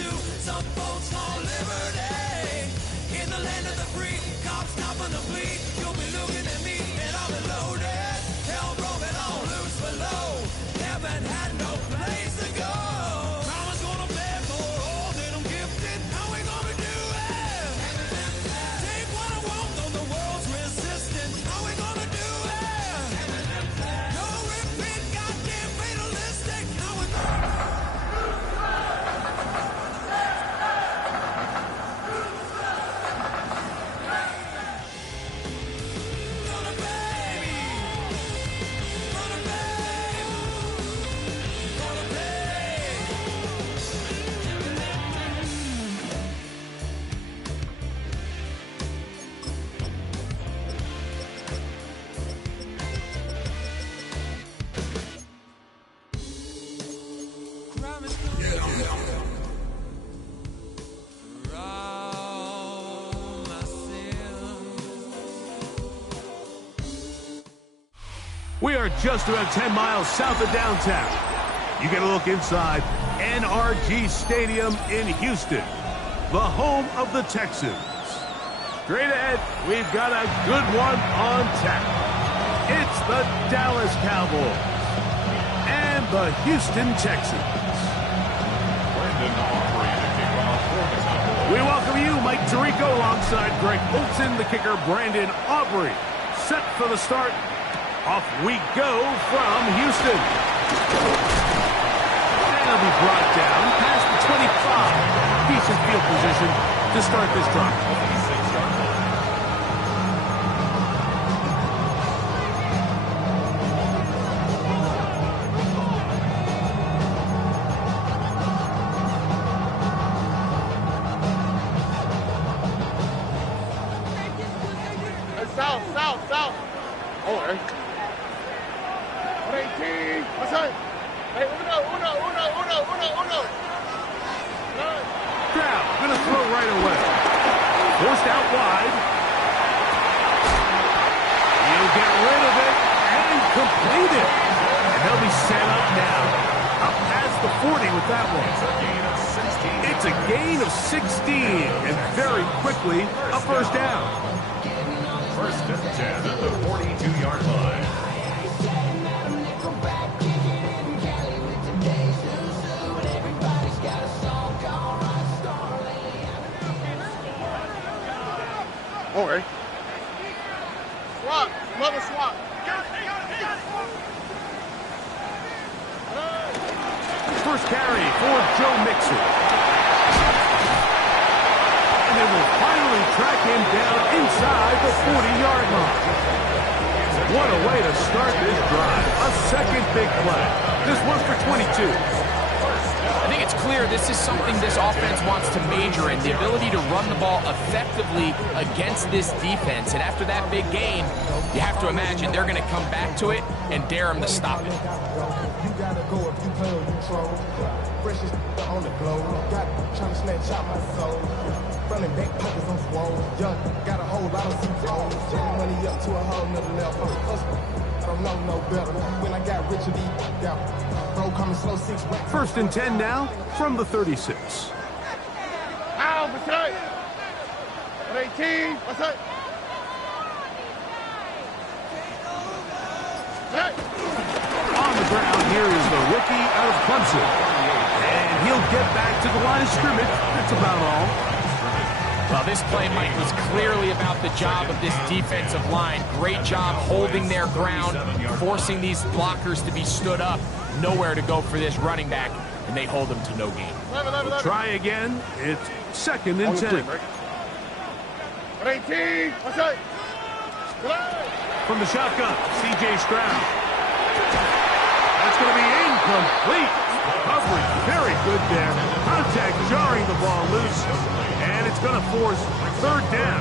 to some folks call liberty. In the land of the free, cops stopping the fleet. You'll be looking at me and I'll be loaded. Hell broken all loose below. Heaven had no place to go. Mama's gonna pay for all that I'm gifted. How we gonna do it? Take what I want, though the world's resistant. How we gonna do it? No repeat, goddamn fatalistic. How we gonna We are just about 10 miles south of downtown. You get a look inside NRG Stadium in Houston, the home of the Texans. Straight ahead, we've got a good one on tap. It's the Dallas Cowboys and the Houston Texans. We welcome you, Mike Tirico, alongside Greg Olson, the kicker, Brandon Aubrey. Set for the start. Off we go from Houston. And it'll be brought down past the 25. Decent field position to start this drive. South. Oh, hey. 18. What's up? Hey, uno. Crowd gonna throw right away. Forced out wide. He'll get rid of it and complete it. And they'll be set up now. Up past the 40 with that one. It's a gain of 16. And very quickly, a first down. First and 10 at the 42-yard line. All right. Swap. Mother swap. First carry for Joe Mixon. And they will finally track him down inside the 40-yard line. What a way to start this drive. A second big play. This one's for 22. I think it's clear this is something this offense wants to major in, the ability to run the ball effectively against this defense. And after that big gain, you have to imagine they're going to come back to it and dare them to stop it. You gotta go if you play on control. Freshest on the globe. Got trying to snatch out my soul. Running back pockets on swole. Young, got a whole lot of C-rolls. Turning money up to a whole nother level. I don't know no better. When I got rich, bro coming slow 6 racks. First and 10 now from the 36. Ow, what's up? 18. What's up? Hey. On the ground, here is the rookie out of Clemson. And he'll get back to the line of scrimmage. That's about all. Well, this play, Mike, was clearly about the job of this defensive line. Great job holding their ground, forcing these blockers to be stood up. Nowhere to go for this running back, and they hold him to no gain. We'll try again. It's second and 10. 18. What's up? From the shotgun, C.J. Stroud. That's going to be incomplete. Coverage very good there. Contact jarring the ball loose. And it's going to force third down.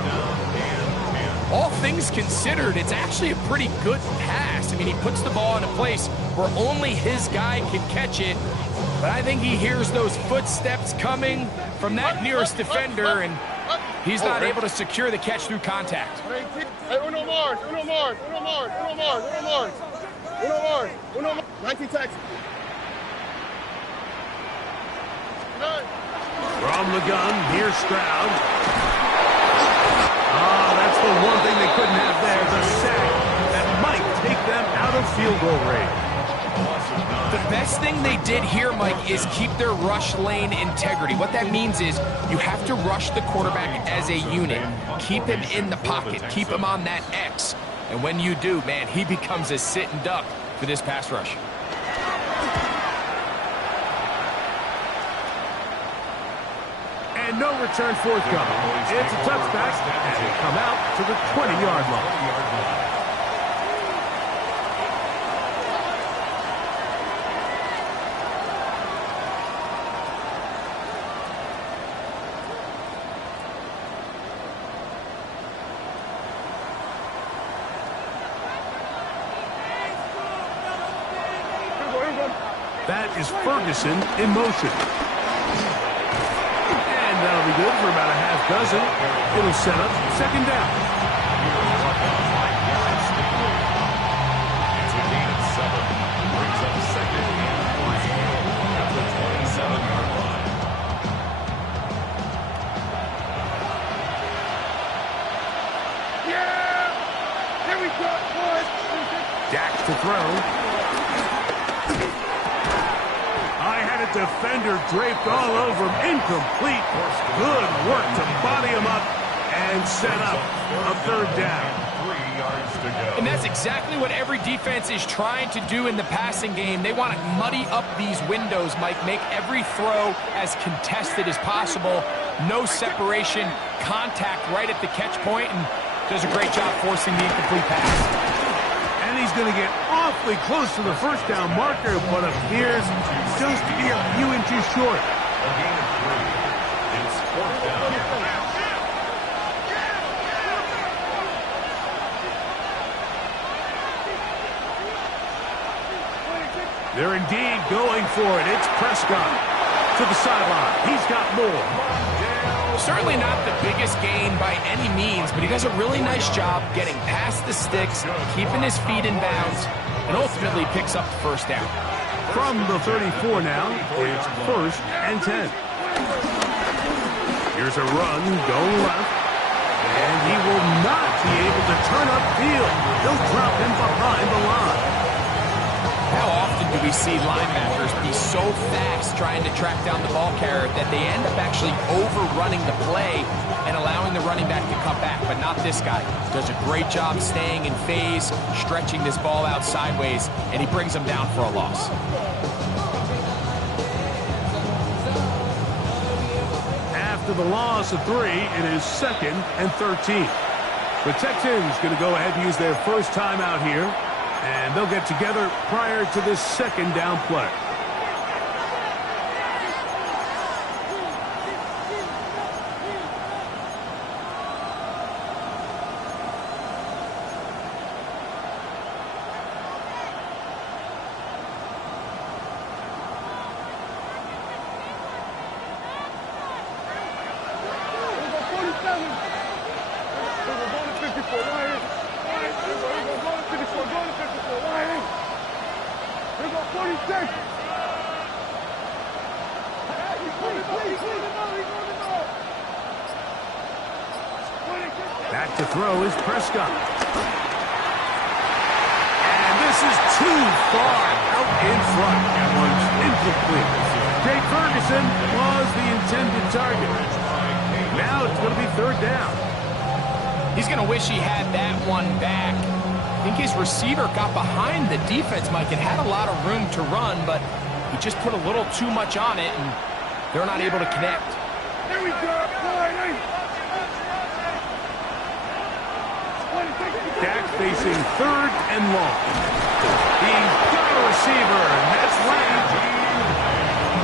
All things considered, it's actually a pretty good pass. I mean, he puts the ball in a place where only his guy can catch it. But I think he hears those footsteps coming from that nearest defender, and he's not able to secure the catch through contact. Hey, uno Mars. 19 Texas. From the gun, here's Stroud. That's the one thing they couldn't have there, the sack that might take them out of field goal range. The best thing they did here, Mike, is keep their rush lane integrity. What that means is you have to rush the quarterback as a unit. Keep him in the pocket. Keep him on that X. And when you do, man, he becomes a sit and duck for this pass rush. And no return forthcoming. It's a touchback, and they come out to the 20-yard line. That is Ferguson in motion. And that'll be good for about a half dozen. It'll set up second down. It's a gain of 7. Brings up second and 3 at the 27-yard line. Yeah! Here we go, boys! Dak to throw. Defender draped all over him. Incomplete. Good work to body him up and set up a third down. 3 yards to go. And that's exactly what every defense is trying to do in the passing game. They want to muddy up these windows, Mike, make every throw as contested as possible. No separation, contact right at the catch point, and does a great job forcing the incomplete pass. And he's going to get awfully close to the first down marker, but appears just to be a few inches short. A gain of 3. It's 4th down. They're indeed going for it. It's Prescott to the sideline. He's got more. Certainly not the biggest gain by any means, but he does a really nice job getting past the sticks, keeping his feet in bounds, and ultimately picks up the first down. From the 34 now, it's 1st and 10. Here's a run going left, and he will not be able to turn upfield. They'll drop him behind the line. How often do we see linebackers be so fast trying to track down the ball carrier that they end up actually overrunning the play and allowing the running back to cut back, but not this guy. Does a great job staying in phase, stretching this ball out sideways, and he brings them down for a loss. After the loss of 3, it is 2nd and 13. The Texans going to go ahead and use their first timeout here. And they'll get together prior to this second down play. Back to throw is Prescott. And this is too far out in front. That one's incomplete. Jake Ferguson was the intended target. Now it's going to be 3rd down. He's going to wish he had that one back. I think his receiver got behind the defense, Mike, and had a lot of room to run, but he just put a little too much on it, and they're not able to connect. Here we go, Dak facing 3rd and long. He's got a receiver, and that's Lamb.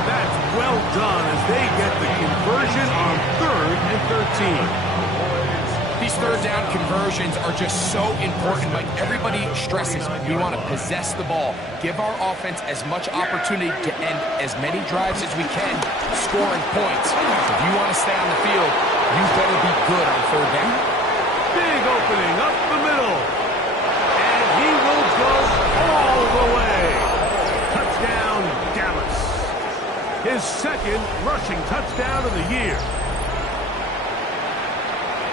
That's well done as they get the conversion on 3rd and 13. These third down conversions are just so important. Like everybody stresses, we want to possess the ball, give our offense as much opportunity to end as many drives as we can, scoring points. If you want to stay on the field, you better be good on 3rd down. Big opening up the middle. And he will go all the way. Touchdown, Dallas. His 2nd second rushing touchdown of the year.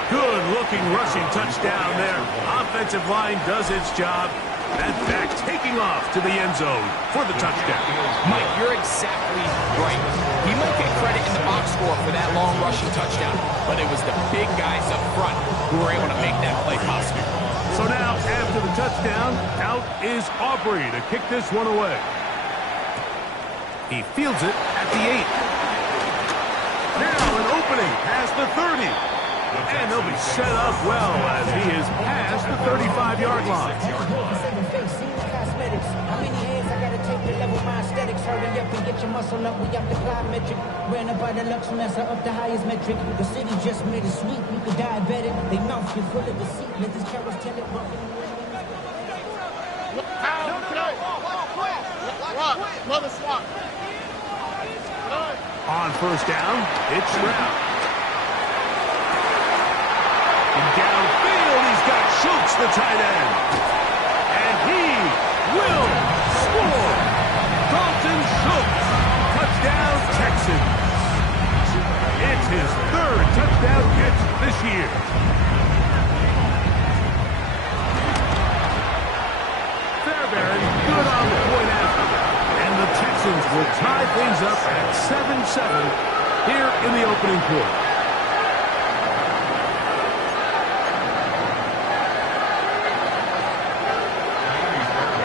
Good-looking rushing touchdown there. Offensive line does its job. And back taking off to the end zone for the touchdown. Mike, you're exactly right. He might get credit in the box score for that long rushing touchdown, but it was the big guys up front who were able to make that play possible. So now, after the touchdown, out is Aubrey to kick this one away. He fields it at the 8. Now an opening past the 30. And he'll be set up well as he is past the 35-yard line. How many hands I gotta take to level my aesthetics? Hurry up and get your muscle up. We got the plyometric. Ran up by the Lux and that's up the highest metric. The city just made it sweet. You could diabetic. They mouth you full of deceit. Let this carrots tell it. Mother swap. On first down, it's Stroud. And downfield, he's got Schultz, the tight end. And he will score. Dalton Schultz, touchdown Texans. It's his third touchdown catch this year. Fairbairn good on the point after that. And the Texans will tie things up at 7-7 here in the opening quarter.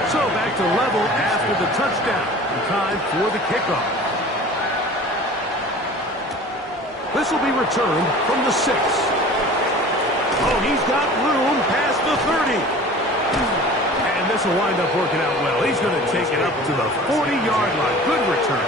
So back to level after the touchdown. Time for the kickoff. This will be returned from the 6. Oh, he's got room past the 30. And this will wind up working out well. He's going to take it up to the 40-yard line. Good return.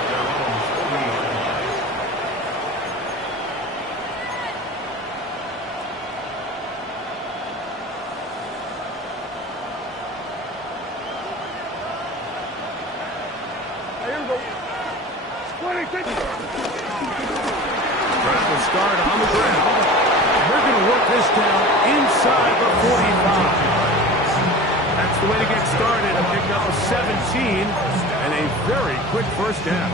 Will start on the ground. We're going to work this down inside the 45. That's the way to get started. A pick up of 17 and a very quick first down.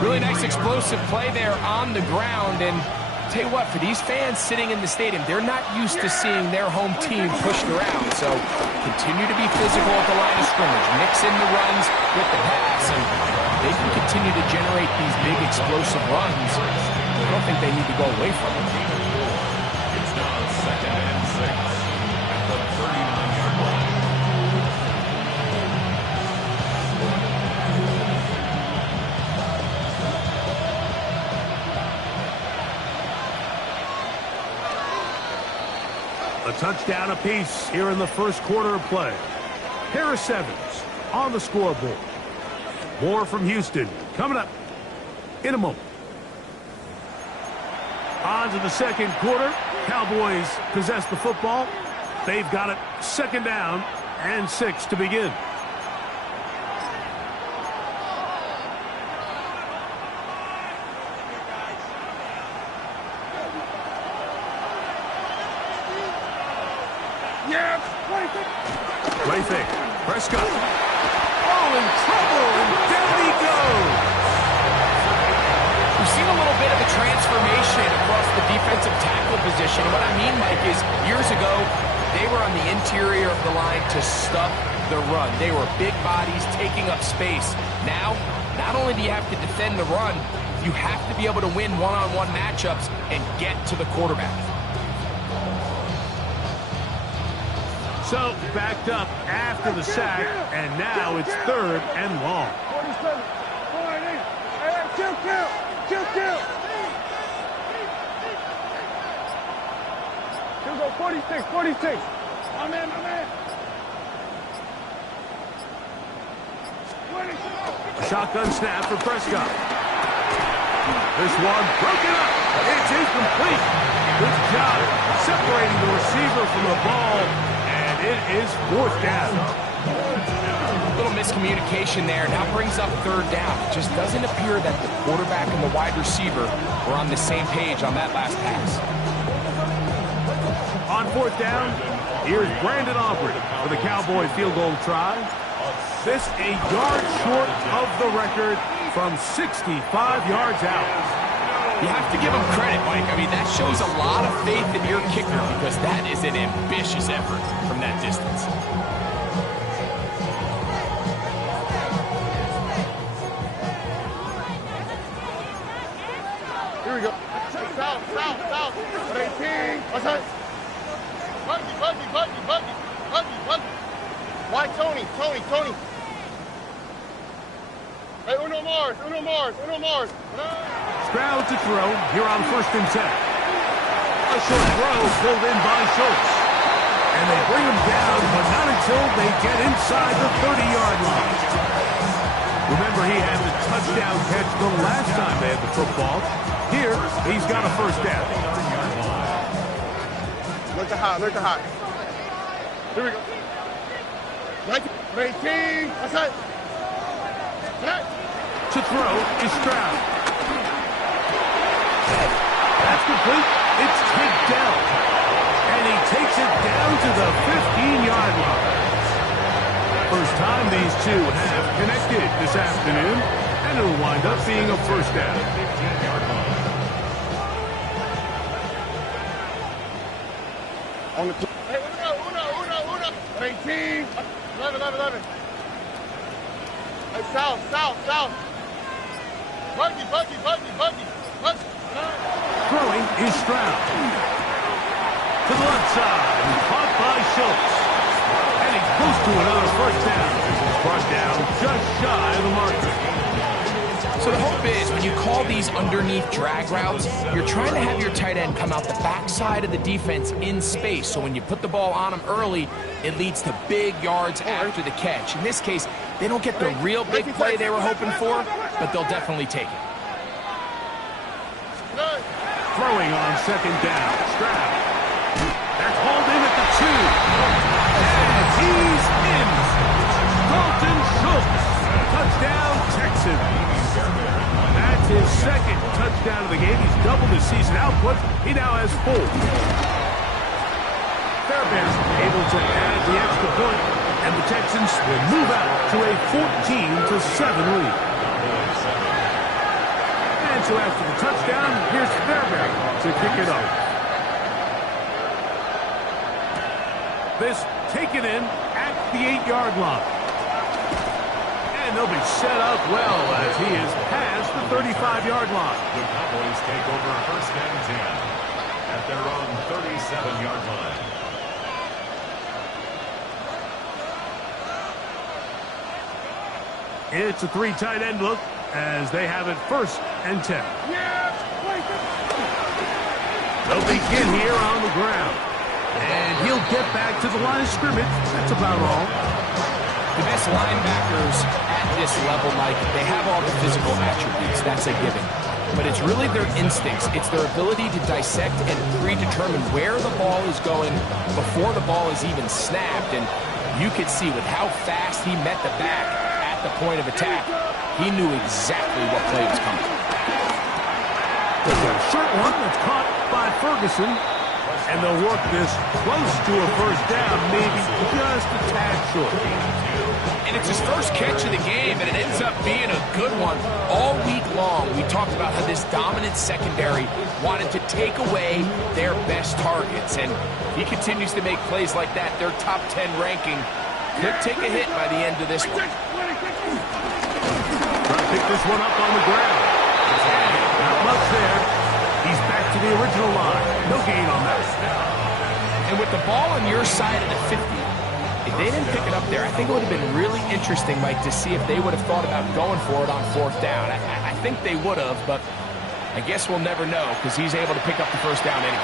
Really nice explosive play there on the ground. And tell you what, for these fans sitting in the stadium, they're not used to seeing their home team pushed around. So continue to be physical at the line of scrimmage. Mix in the runs with the pass. And they can continue to generate these big explosive runs. I don't think they need to go away from it. It's now 2nd and 6 at the 39-yard line. A touchdown apiece here in the first quarter of play. Harris Evans on the scoreboard. More from Houston coming up in a moment. On to the second quarter. Cowboys possess the football. They've got it 2nd down and 6 to begin. Yes, Play fake. Prescott. Oh, in trouble, and down he goes. We've seen a little bit of a transformation across the defensive tackle position. What I mean, Mike, is years ago, they were on the interior of the line to stop the run. They were big bodies taking up space. Now, not only do you have to defend the run, you have to be able to win one-on-one matchups and get to the quarterback. So, backed up after the sack, and now it's 3rd and long. 47. Hey, kill. He'll go 46. My man. 26. Shotgun snap for Prescott. This one broken up. It's incomplete. Good job separating the receiver from the ball, and it is 4th down. A little miscommunication there. Now brings up 3rd down. It just doesn't appear that the quarterback and the wide receiver were on the same page on that last pass. On 4th down, here's Brandon Aubrey for the Cowboy field goal try. This a yard short of the record from 65 yards out. You have to give him credit, Mike. I mean, that shows a lot of faith in your kicker because that is an ambitious effort from that distance. Here we go. South, south, south. 18. What's that? Buggy. Why Tony? Hey, Uno Mars. Stroud to throw here on 1st and 10. A short throw pulled in by Schultz. And they bring him down, but not until they get inside the 30-yard line. Remember, he had the touchdown catch the last time they had the football. Here, he's got a first down. Look to high. Here we go. 18. What's that? To throw is Stroud. That's complete. It's Tidell. And he takes it down to the 15-yard line. First time these two have connected this afternoon, and it'll wind up being a first down. On the hey, Uno. 18. 11. Hey, south. Buggy. Throwing is Stroud. To the left side, caught by Schultz. And he's close to another first down. Brought down just shy of the marker. So the hope is when you call these underneath drag routes, you're trying to have your tight end come out the backside of the defense in space. So when you put the ball on him early, it leads to big yards after the catch. In this case, they don't get the real big play they were hoping for, but they'll definitely take it. Throwing on 2nd down. Stroud. That's hauled in at the 2. And he's in. Dalton Schultz. Touchdown, Texans. That's his 2nd touchdown of the game. He's doubled his season output. He now has 4. Fairbairn able to add the extra point, and the Texans will move out to a 14-7 lead. And so after the touchdown, here's Fairbairn to kick it off. This taken in at the 8-yard line. And they'll be set up well as he is past the 35-yard line. The Cowboys take over 1st and 10 at their own 37-yard line. It's a 3 tight end look as they have it 1st and 10. They'll begin here on the ground. And he'll get back to the line of scrimmage. That's about all. The best linebackers at this level, Mike, they have all the physical attributes. That's a given. But it's really their instincts. It's their ability to dissect and predetermine where the ball is going before the ball is even snapped. And you could see with how fast he met the back at the point of attack, he knew exactly what play was coming. There's a short one that's caught by Ferguson. And they'll work this close to a first down, maybe just a tad short. And it's his first catch of the game, and it ends up being a good one. All week long, we talked about how this dominant secondary wanted to take away their best targets. And he continues to make plays like that. Their top 10 ranking could take a hit by the end of this one. Trying to pick this one up on the ground. Not much there. He's back to the original line. No gain on that. And with the ball on your side of the 50, if they didn't pick it up there, I think it would have been really interesting, Mike, to see if they would have thought about going for it on 4th down. I think they would have, but I guess we'll never know because he's able to pick up the first down anyway.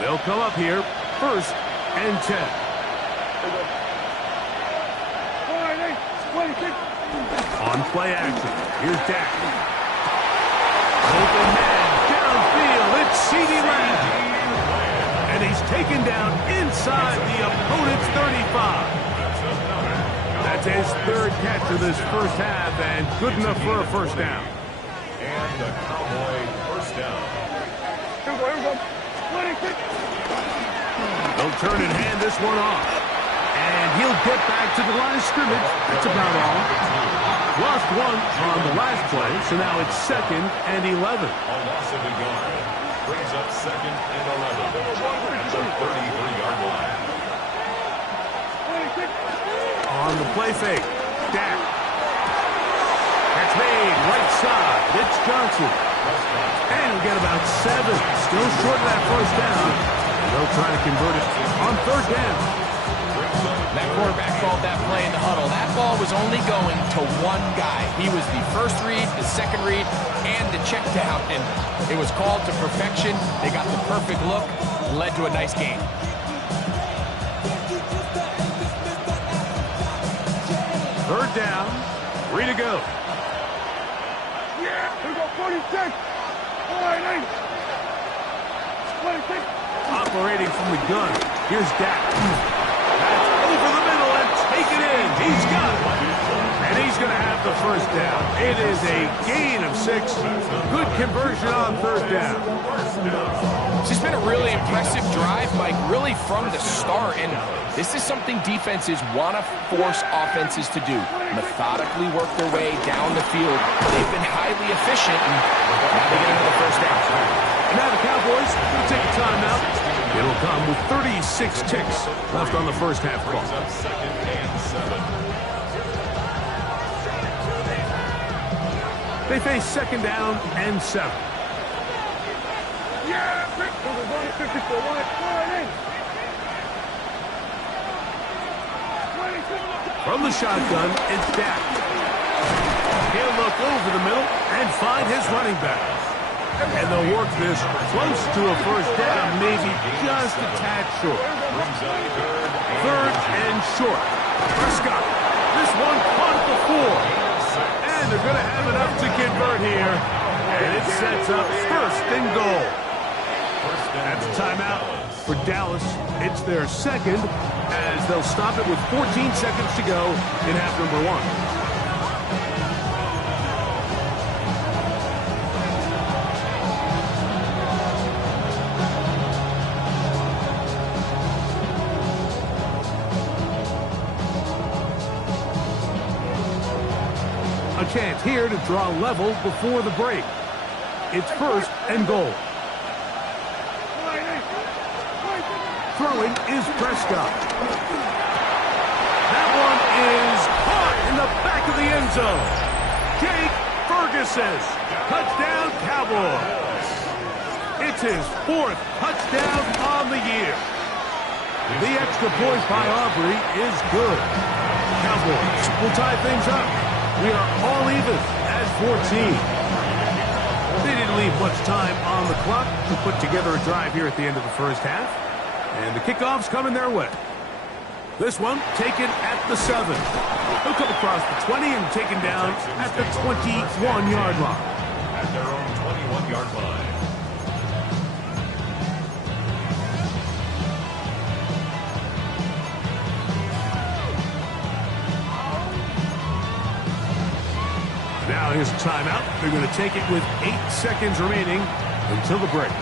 They'll come up here, 1st and 10. On play action, here's Dak. Open man, downfield, it's CeeDee Lamb. And he's taken down inside the opponent's 35. That That's his third catch of this first half, and good enough for a first down. And the Cowboy first down. Here we go. They'll turn and hand this one off. And he'll get back to the line of scrimmage. That's about all. Lost one on the last play, so now it's 2nd and 11. A loss of a yard. Brings up 2nd and 11. At the 33-yard line. On the play fake. Dak. That's made right side. It's Johnson. And we'll get about 7. Still short of that first down. And they'll try to convert it on 3rd down. That quarterback called that play in the huddle. That ball was only going to one guy. He was the first read, the second read, and the check down. And it was called to perfection. They got the perfect look. Led to a nice game. 3rd down. 3 to go. Yeah, here we go. 46. 46. Operating from the gun. Here's Dak. That's over the middle and take it in. He's got it. And he's going to have the first down. It is a gain of 6. Good conversion on 3rd down. It's just been a really impressive drive, Mike, really from the start. And this is something defenses want to force offenses to do. Methodically work their way down the field. They've been highly efficient, and now they get another first down. And now the Cowboys will take a timeout. It'll come with 36 ticks left on the first half clock. Brings up 2nd and 7. They face 2nd down and 7. Yeah, 54. From the shotgun, it's Dak. He'll look over the middle and find his running back. And they'll work this close to a first down, maybe just a tad short. 3rd and short. Prescott. This one caught before. And they're going to have enough to convert here. And it sets up 1st and goal. That's a timeout for Dallas. It's their 2nd as they'll stop it with 14 seconds to go in half number 1. A chance here to draw level before the break. It's 1st and goal. Throwing is Prescott. That one is caught in the back of the end zone. Jake Ferguson. Touchdown, Cowboys. It's his 4th touchdown on the year. The extra point by Aubrey is good. Cowboys will tie things up. We are all even at 14. They didn't leave much time on the clock to put together a drive here at the end of the first half. And the kickoff's coming their way. This one taken at the 7. He'll come across the 20 and taken down at the 21-yard line. At their own 21-yard line. Now here's a timeout. They're going to take it with 8 seconds remaining until the break.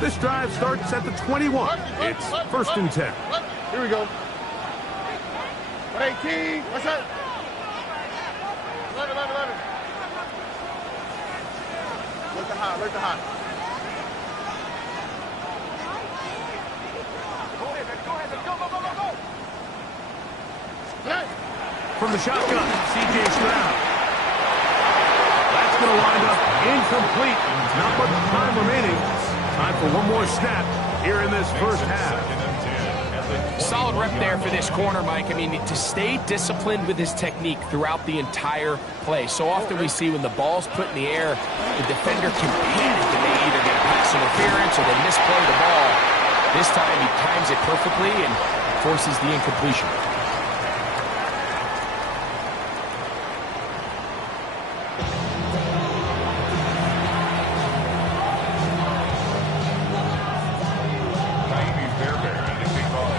This drive starts at the 21. It's 1st and 10. Here we go. 18. What's that? 11. Look the hot. Go ahead. Go. Play. From the shotgun, C.J. Stroud. That's going to wind up incomplete. Not much time remaining. Time for one more snap here in this first half. Solid rep there for this corner, Mike. I mean, to stay disciplined with his technique throughout the entire play. So often we see when the ball's put in the air, the defender can panic and they either get pass interference or they misplay the ball. This time he times it perfectly and forces the incompletion.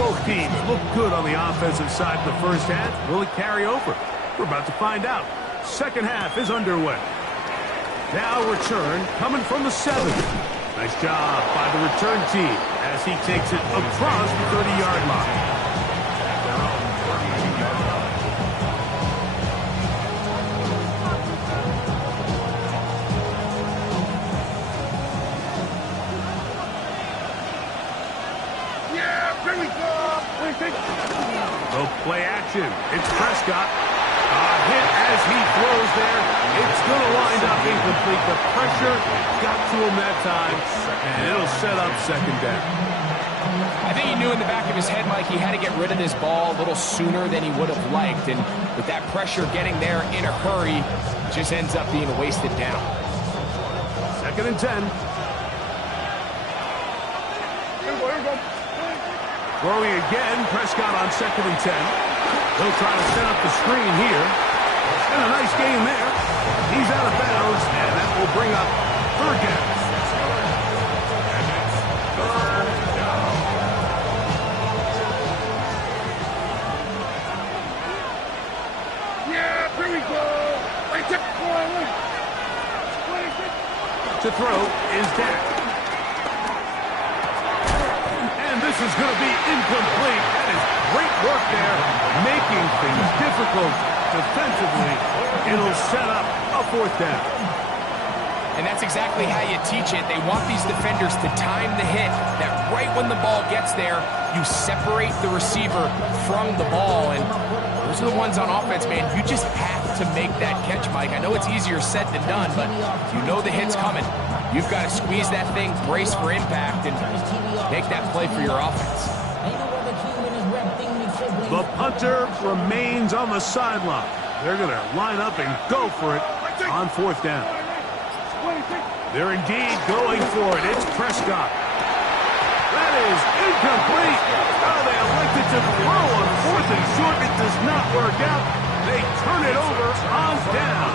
Both teams look good on the offensive side of the first half. Will it carry over? We're about to find out. Second half is underway. Now return coming from the 7. Nice job by the return team as he takes it across the 30-yard line. Yeah, here we go. The play action. It's Prescott. A hit as he throws there. It's going to wind up incomplete. The pressure got to him that time, and it'll set up second down. I think he knew in the back of his head, Mike, he had to get rid of this ball a little sooner than he would have liked. And with that pressure getting there in a hurry, it just ends up being a wasted down. Second and 10. Throwing again, Prescott on second and 10. He'll try to set up the screen here. And a nice game there. He's out of bounds, and that will bring up third down. Yeah, here we go. To throw is Dak. And this is going to be incomplete. That is great work there, making things difficult defensively. It'll set up a fourth down. And that's exactly how you teach it. They want these defenders to time the hit, that right when the ball gets there, you separate the receiver from the ball. And those are the ones on offense, man. You just have to make that catch, Mike. I know it's easier said than done, but you know the hit's coming. You've got to squeeze that thing, brace for impact, and make that play for your offense. The punter remains on the sideline. They're going to line up and go for it on fourth down. They're indeed going for it. It's Prescott. That is incomplete. Oh, they elected to throw on fourth and short. It does not work out. They turn it over on down.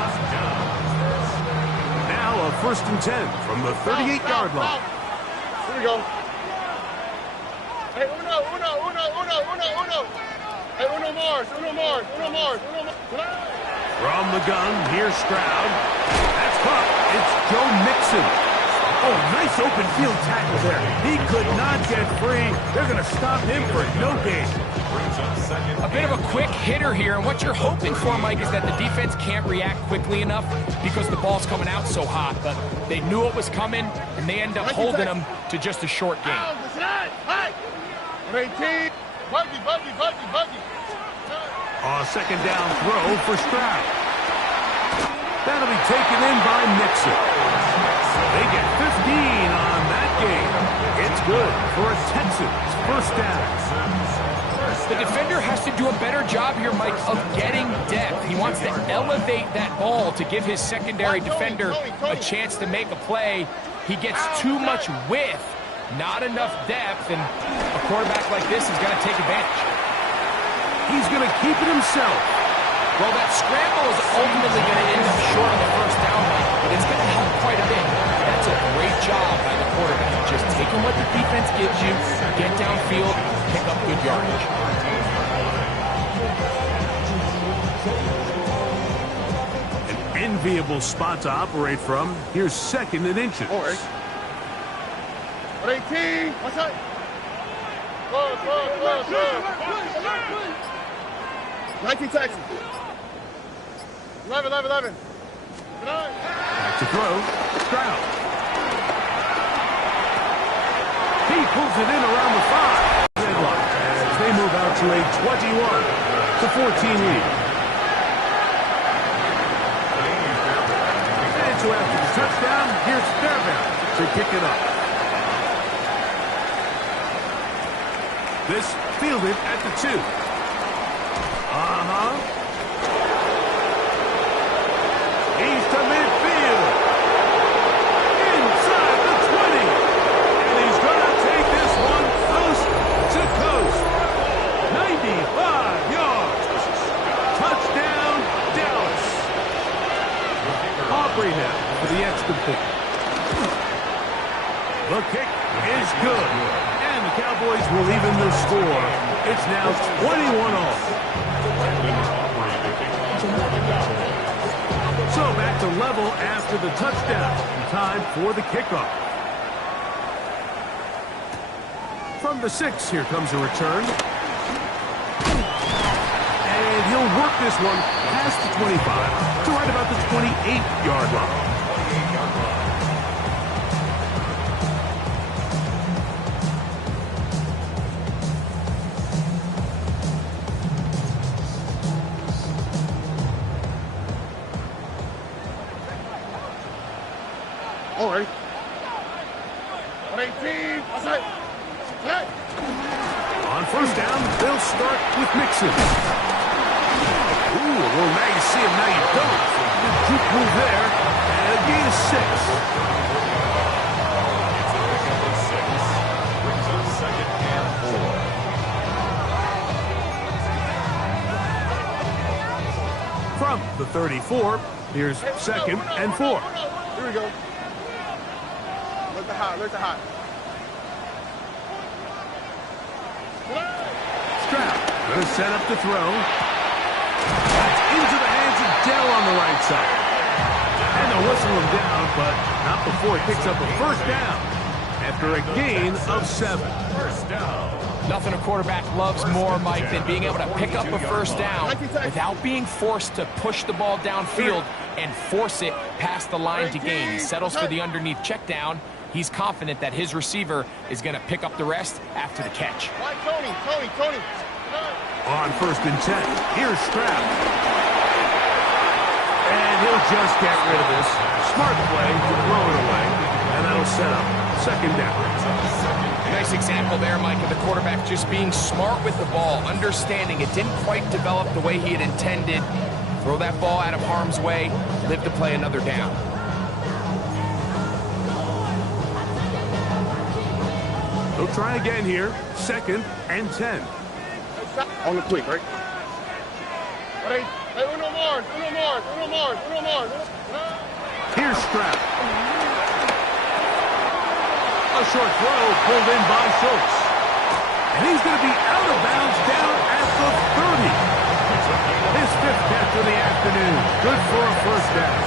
Now a first and 10 from the 38-yard line. Here we go. Hey, uno. Hey, uno Mars. From the gun, here's Stroud. That's caught. It's Joe Mixon. Oh, nice open field tackle there. He could not get free. They're going to stop him for no gain. A bit of a quick hitter here, and what you're hoping for, Mike, is that the defense can't react quickly enough because the ball's coming out so hot. But they knew it was coming, and they end up holding him to just a short gain. 18. Buggy. A second down throw for Stroud. That'll be taken in by Mixon. They get 15 on that game. It's good for a Texans first down. The defender has to do a better job here, Mike, of getting depth. He wants to elevate that ball to give his secondary defender a chance to make a play. He gets too much width, not enough depth, and a quarterback like this is going to take advantage. He's going to keep it himself. Well, that scramble is ultimately going to end up short of the first down, Mike, but it's going to help quite a bit. That's a great job by the quarterback. Just taking what the defense gives you, get downfield, pick up good yardage. An enviable spot to operate from. Here's second and inches. 18. What's that? Close. 19 Texans. 11. Back to throw. Stroud. He pulls it in around the 5. Deadlock as they move out to a 21-14 lead. And so after the touchdown, here's Fairbairn to pick it up. This fielded at the 2. He's to midfield. Inside the 20. And he's going to take this one coast to coast. 95 yards. Touchdown, Dallas. Aubrey now for the extra point. The kick is good. And the the Cowboys will even the score. It's now 21-all. So back to level after the touchdown. Time for the kickoff. From the 6, here comes a return. And he'll work this one past the 25 to right about the 28-yard line. All right. 118. That's it. Hey. On first down, they'll start with Mixon. Ooh, a little now you see him, now you don't. So good juke move there. And a gain of 6. It's a pickup of 6. Brings up 2nd and 4. From the 34, here's 2nd and 4. Here we go. Look the hot. Look the hot. Stroud, gonna set up to throw. That's into the hands of Dell on the right side. And they'll whistle him down, but not before he picks up a first down after a gain of 7. First down. Nothing a quarterback loves more, Mike, than being able to pick up a first down without being forced to push the ball downfield and force it past the line to gain. He settles for the underneath check down. He's confident that his receiver is going to pick up the rest after the catch. Tony. On first and 10, here's Stroud. And he'll just get rid of this. Smart play to throw it away. And that'll set up 2nd down. Nice example there, Mike, of the quarterback just being smart with the ball, understanding it didn't quite develop the way he had intended. Throw that ball out of harm's way, live to play another down. They'll try again here. 2nd and 10. On the quick, right? Hey, uno more. Here's Stroud. A short throw pulled in by Schultz. And he's going to be out of bounds down at the 30. His 5th catch of the afternoon. Good for a first down.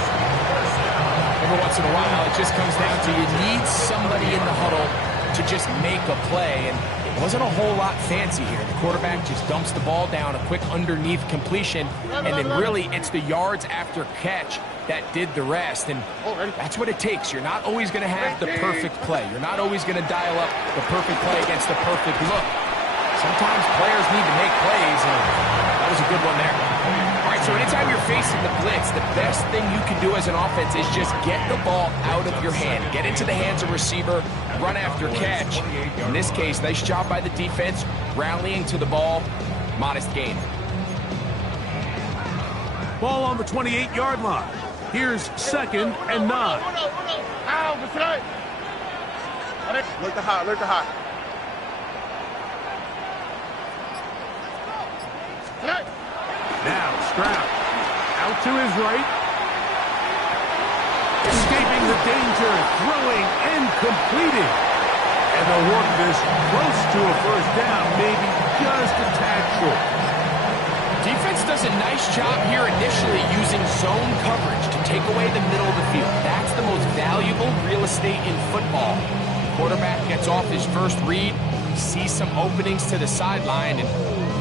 Every once in a while, it just comes down to you need somebody in the huddle to just make a play, and it wasn't a whole lot fancy here. The quarterback just dumps the ball down, a quick underneath completion, and then really it's the yards after catch that did the rest, and that's what it takes. You're not always going to have the perfect play. You're not always going to dial up the perfect play against the perfect look. Sometimes players need to make plays, and that was a good one there. All right, so anytime you're facing the blitz, the best thing you can do as an offense is just get the ball out of your hand. Get into the hands of receiver, run after catch. In this case, nice job by the defense, rallying to the ball, modest gain. Ball on the 28-yard line. Here's 2nd and 9. Look the hot. Now Stroud out to his right. Escaping the danger, throwing and completing. And they'll work this close to a first down, maybe just a tad short. Defense does a nice job here initially using zone coverage to take away the middle of the field. That's the most valuable real estate in football. Quarterback gets off his first read, sees some openings to the sideline, and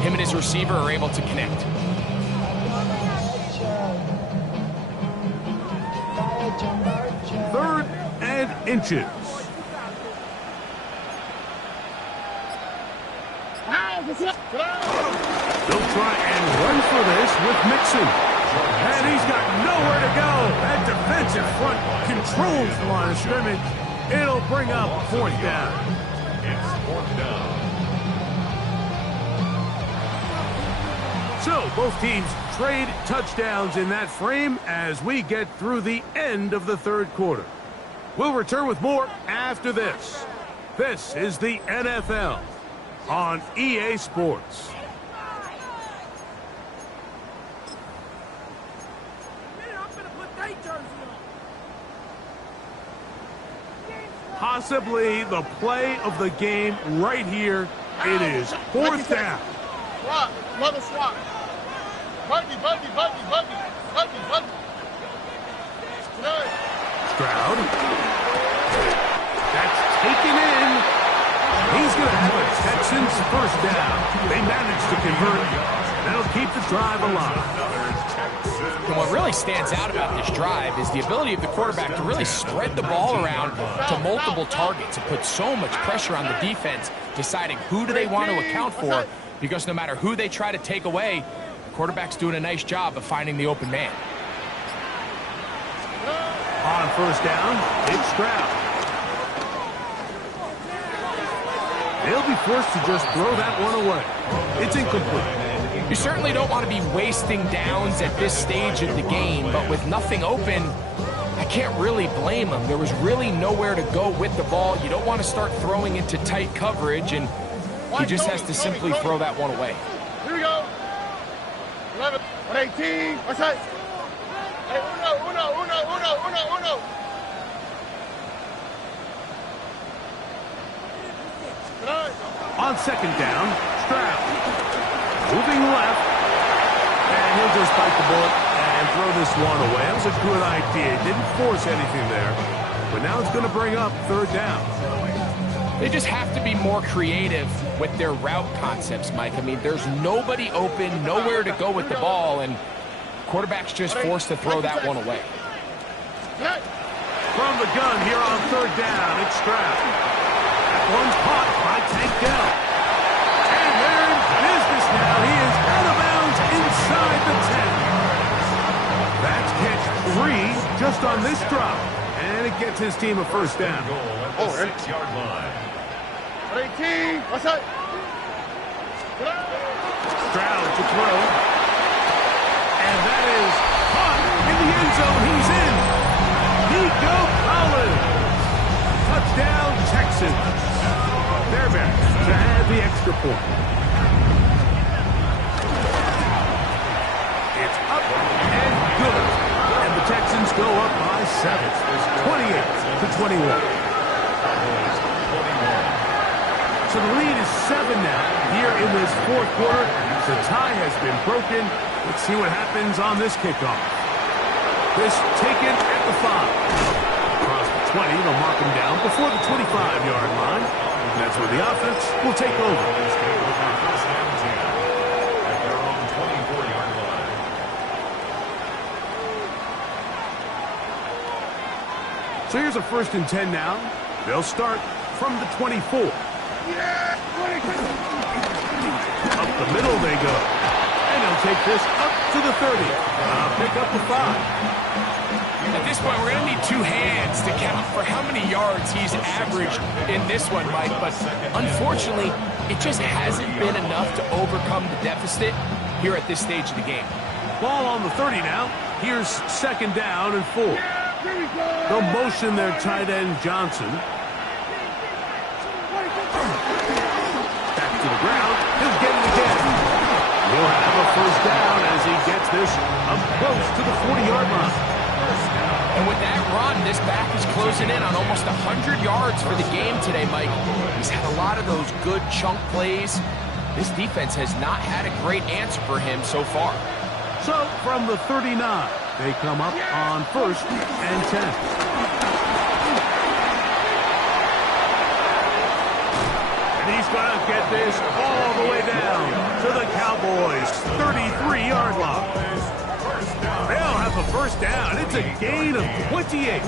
him and his receiver are able to connect. Third and inches. They'll try and run for this with Mixon. And he's got nowhere to go. That defensive front controls the line of scrimmage. It'll bring up 4th down. It's 4th down. So both teams trade touchdowns in that frame as we get through the end of the 3rd quarter. We'll return with more after this. This is the NFL on EA Sports. Possibly the play of the game right here. It is fourth down. Swap. Another swap. Buggy. Stroud. That's taken in. He's going to have a Texans first down. They managed to convert. That'll keep the drive alive. And what really stands out about this drive is the ability of the quarterback to really spread the ball around to multiple targets and put so much pressure on the defense, deciding who do they want to account for, because no matter who they try to take away, the quarterback's doing a nice job of finding the open man. On first down, it's Stroud. They'll be forced to just throw that one away. It's incomplete. You certainly don't want to be wasting downs at this stage of the game, but with nothing open, I can't really blame him. There was really nowhere to go with the ball. You don't want to start throwing into tight coverage, and he just has to simply throw that one away. Here we go. 11, 118. What's that? Hey, uno. On second down, Stroud. Moving left, and he'll just bite the bullet and throw this one away. That was a good idea. Didn't force anything there, but now it's going to bring up third down. They just have to be more creative with their route concepts, Mike. I mean, there's nobody open, nowhere to go with the ball, and quarterback's just forced to throw that one away. From the gun here on third down, it's Stroud. That one's caught by Tank Dell. And they're in business now. He is out of bounds inside the 10. That's catch 3 just on this drop. And it gets his team a first down. Goal at the 6-yard line. 18. What's that? Stroud to throw. And that is caught in the end zone. He's in. Nico Collins. Touchdown, Texans. They're back to add the extra point. It's up and good. And the Texans go up by 7, 28-21. So the lead is 7 now here in this fourth quarter. The tie has been broken. Let's see what happens on this kickoff. This taken at the 5. Across the 20, they'll mark him down before the 25-yard line. And that's where the offense will take over. First down 10 at their own 24-yard line. So here's a 1st and 10 now. They'll start from the 24. Up the middle they go. And they'll take this up to the 30. Pick up the 5. At this point, we're going to need 2 hands to count for how many yards he's averaged in this one, Mike. But unfortunately, it just hasn't been enough to overcome the deficit here at this stage of the game. Ball on the 30 now. Here's 2nd down and 4. They'll motion their tight end Johnson. Back to the ground. He'll get it again. He'll have a first down as he gets this up close to the 40-yard line. And with that run, this back is closing in on almost 100 yards for the game today, Mike. He's had a lot of those good chunk plays. This defense has not had a great answer for him so far. So from the 39, they come up on 1st and 10. And he's going to get this all the way down to the Cowboys' 33-yard line. They'll have a first down. It's a gain of 28.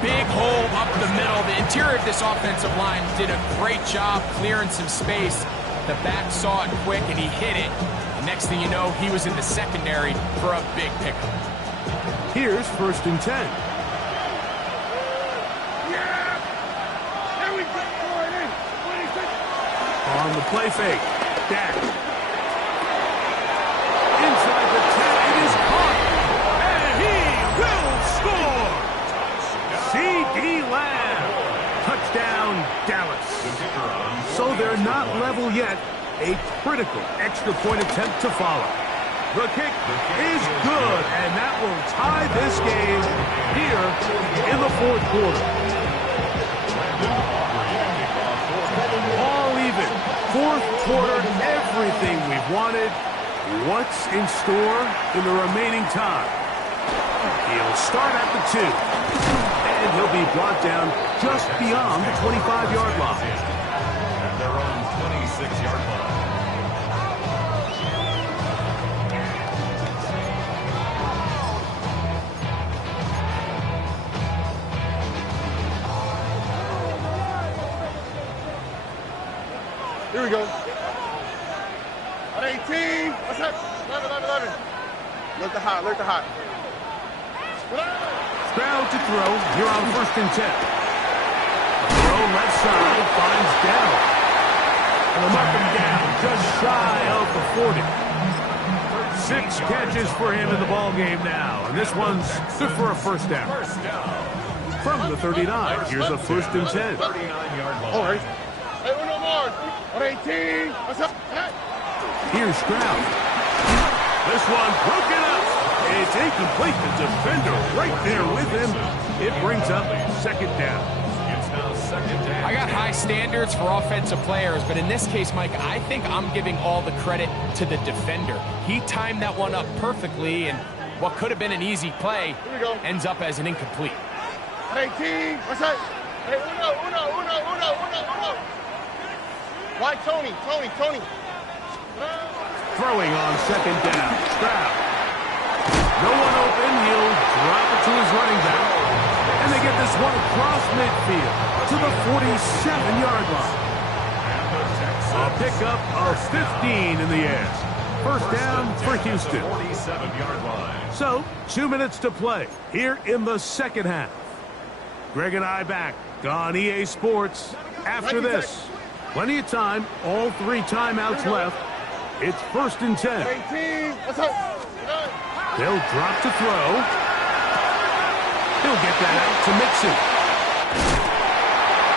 Big hole up the middle. The interior of this offensive line did a great job clearing some space. The back saw it quick, and he hit it. The next thing you know, he was in the secondary for a big pickup. Here's 1st and 10. On the play fake. Dak. Inside the 10. It is caught. And he will score. C.D. Lamb. Touchdown, Dallas. So they're not level yet. A critical extra point attempt to follow. The kick is good, and that will tie this game here in the 4th quarter. All even. Fourth quarter, everything we've wanted. What's in store in the remaining time? He'll start at the 2. And he'll be brought down just beyond the 25-yard line. At their own 26-yard line. Here we go. At 18. What's up? 11. Look the hot. Stroud to throw here on 1st and 10. Throw left side finds Dell. And a mark him down just shy of the 40. 6 catches for him in the ball game now. And this one's good for a first down. From the 39, here's a 1st and 10. 39-yard line. All right. Hey, no more. At 18. What's up? Here's Stroud. This one broken up. It's incomplete. The defender right there with him. It brings up 2nd down. It's now 2nd down. I got high standards for offensive players, but in this case, Mike, I think I'm giving all the credit to the defender. He timed that one up perfectly, and what could have been an easy play ends up as an incomplete. 18. What's up? Hey, uno. Why, Tony? Throwing on 2nd down. Stroud. No one open. He'll drop it to his running back. And they get this one across midfield to the 47-yard line. A pickup of 15 in the air. First down for Houston. 47-yard line. So, 2 minutes to play here in the second half. Greg and I back on EA Sports after this. Plenty of time, all 3 timeouts left. It's 1st and 10. 18. What's up? They'll drop to throw. He'll get that out to Mixon.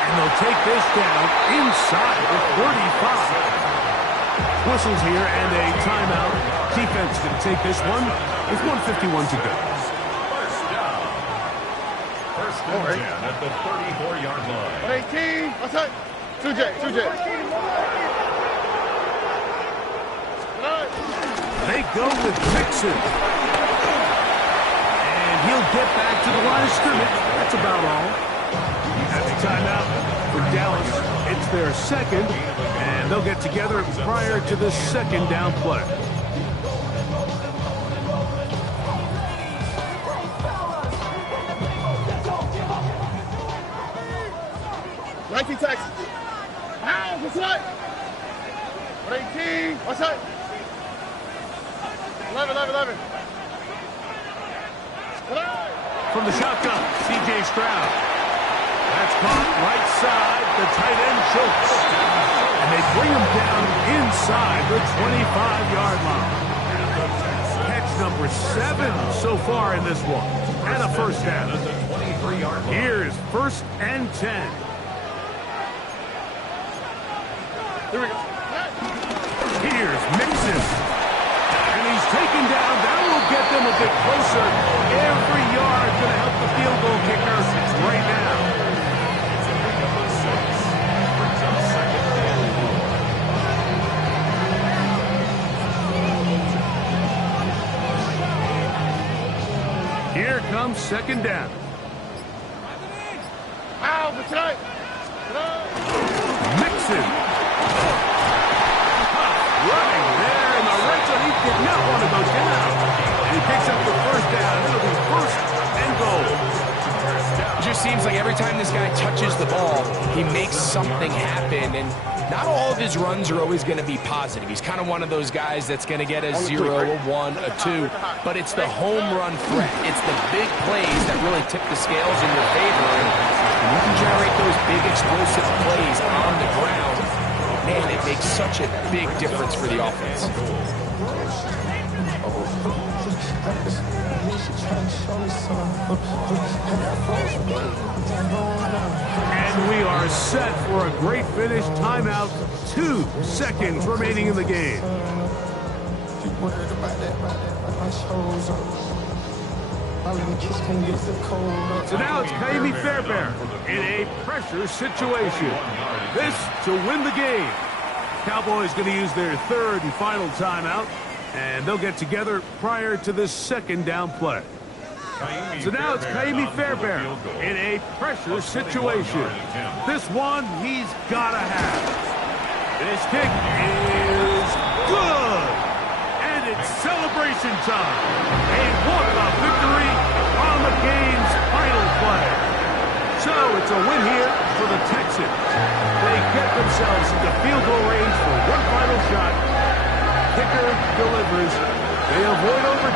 And they'll take this down inside the 35. Whistles here and a timeout. Defense going to take this one with 1:51 to go. First and 10 at the 34-yard line. 18. What's up? 2J. They go with Mixon. And he'll get back to the line of scrimmage. That's about all. That's a timeout for Dallas. It's their 2nd, and they'll get together prior to the 2nd down play. Nike Texas. Now, what's up? 18. What's up? 11. From the shotgun, C.J. Stroud. That's caught right side. The tight end chokes. And they bring him down inside the 25-yard line. Catch number 7 so far in this one. And a first down. Here's 1st and 10. Here we go. Here's Mixon. And he's taken down. That will get them a bit closer. Every yard going to help the field goal kicker right now. Here comes 2nd down. Ow, that's right. Mixon. Running there in the red zone. He did not want to go down. And he picks up the first down. It'll be 1st and goal. It just seems like every time this guy touches the ball, he makes something happen. And not all of his runs are always going to be positive. He's kind of one of those guys that's going to get a 0, a 1, a 2. But it's the home run threat. It's the big plays that really tip the scales in your favor. And when you can generate those big explosive plays on the ground, man, it makes such a big difference for the offense. And we are set for a great finish. Timeout. 2 seconds remaining in the game. So now it's Shiiii Fairbairn in a pressure situation. This to win the game. Cowboys going to use their third and final timeout, and they'll get together prior to this second down play. So now it's Shiiii Fairbairn in a pressure situation. This one he's got to have. This kick is good. And it's celebration time. A walk-off victory on the game's final play. So it's a win here for the Texans. They get themselves into field goal range for one final shot. Kicker delivers. They avoid overtime.